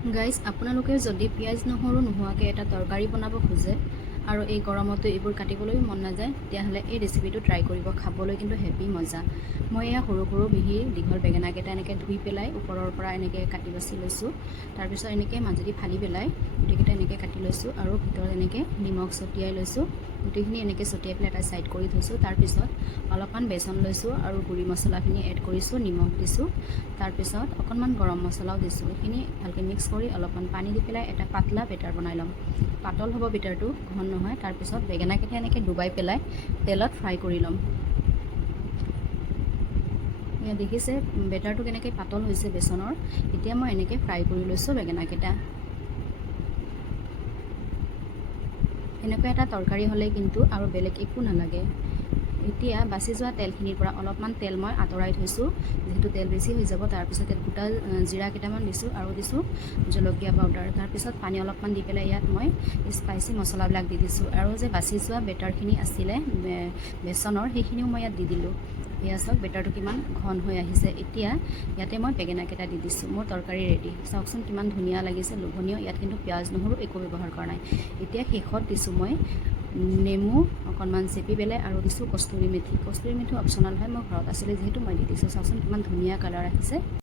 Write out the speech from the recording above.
Guys আপোনালোকে যদি পিঁয়াজ নহৰু নোহোৱাকৈ এটা তৰকাৰী বনাব খোজে আৰু এই গৰমতো এইবোৰ কাটিবলৈও মন নাযায় তেতিয়াহ'লে এই ৰেচিপিটো ট্ৰাই কৰিব, খাবলৈ কিন্তু হেভি মজা। মই এয়া সৰু সৰু মিহি দীঘল বেঙেনাকেইটা এনেকৈ ধুই পেলাই ওপৰৰ পৰা এনেকৈ কাটি বাছি লৈছোঁ। তাৰপিছত এনেকৈ মাজেদি ফালি পেলাই গোটেইকেইটা এনেকৈ কাটি লৈছোঁ আৰু ভিতৰত এনেকৈ নিমখ ছটিয়াই লৈছোঁ। গোটেইখিনি এনেকৈ ছটিয়াই পেলাই এটা ছাইড কৰি থৈছোঁ। তাৰপিছত অলপমান বেচন লৈছোঁ আৰু গুড়ি মছলাখিনি এড কৰিছোঁ, নিমখ দিছোঁ। তাৰপিছত অকণমান গৰম মছলাও দিছোঁ। এইখিনি ভালকৈ মিক্স কৰি অলপমান পানী দি পেলাই এটা পাতলা বেটাৰ বনাই ল'ম। পাতল হ'ব বেটাৰটো, ঘন নহয়। তাৰপিছত বেঙেনাকেইটা এনেকৈ ডুবাই পেলাই তেলত ফ্ৰাই কৰি ল'ম। এয়া দেখিছে বেটাৰটো কেনেকৈ পাতল হৈছে বেচনৰ। এতিয়া মই এনেকৈ ফ্ৰাই কৰি লৈছোঁ বেঙেনাকেইটা। এনেকুৱা এটা তৰকাৰী হ'লে কিন্তু আৰু বেলেগ একো নালাগে। এতিয়া বাচি যোৱা তেলখিনিৰ পৰা অলপমান তেল মই আঁতৰাই থৈছোঁ, যিহেতু তেল বেছি হৈ যাব। তাৰপিছত ইয়াত গোটা জিৰা কেইটামান দিছোঁ আৰু দিছোঁ জলকীয়া পাউডাৰ। তাৰপিছত পানী অলপমান দি পেলাই ইয়াত মই স্পাইচি মছলাবিলাক দি দিছোঁ আৰু যে বাচি যোৱা বেটাৰখিনি আছিলে বেচনৰ, সেইখিনিও মই ইয়াত দি দিলোঁ। এয়া চাওক বেটাৰটো কিমান ঘন হৈ আহিছে। এতিয়া ইয়াতে মই বেঙেনাকেইটা দি দিছোঁ। মোৰ তৰকাৰী ৰেডি। চাওকচোন কিমান ধুনীয়া লাগিছে, লোভনীয়। ইয়াত কিন্তু পিঁয়াজ নহৰু একো ব্যৱহাৰ কৰা নাই। এতিয়া শেষত দিছোঁ মই নেমু অকণমান চেপি পেলাই আৰু দিছোঁ কষ্টুৰি মেথি। কষ্টুৰি মেথি অপশ্যনেল হয়, মোৰ ঘৰত আছিলে যিহেতু মই দি দিছোঁ। চাওকচোন কিমান ধুনীয়া কালাৰ আহিছে।